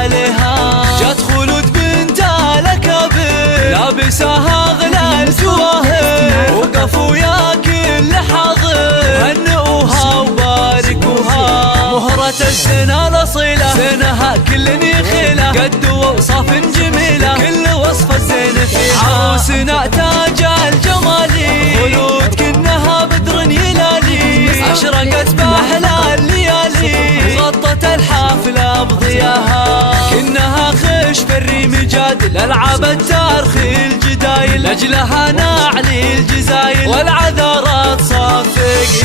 عليها. جات خلود بنت الأكابر لابساها أغلى الجواهر، وقفوا يا كل حاضر هنئوها وباركوها. مهرة الزنا الأصيلة زينها كل يخيله، قد وأوصاف جميلة كل وصف الزين فيها. عروسنا تاج الجمالي خلود كنها بدر يلالي، أشرقت بأحلى الليالي غطت الحافلة بضياها. كنها خش في الريم جادل ألعاب التاريخ الجدايل، لأجلها نعلي الجزايل والعذارات صافق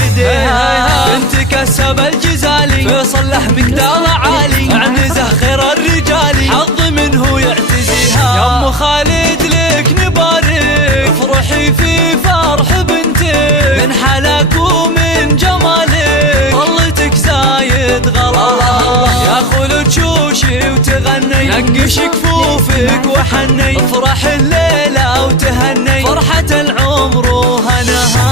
ايديها. بنت كسب الجزالي فيصل له مقدار عالي، عنزه خير الرجال حظ منه يعتزيها. يا ام خالد لك نبارك افرحي في فرح بنتك، من حلاك ومن جمالك طلتك زايد غلا. يا خلود شوشي وتغني نقش كفوفك وحني، افرح الليلة وتهني فرحة العمر وهناها.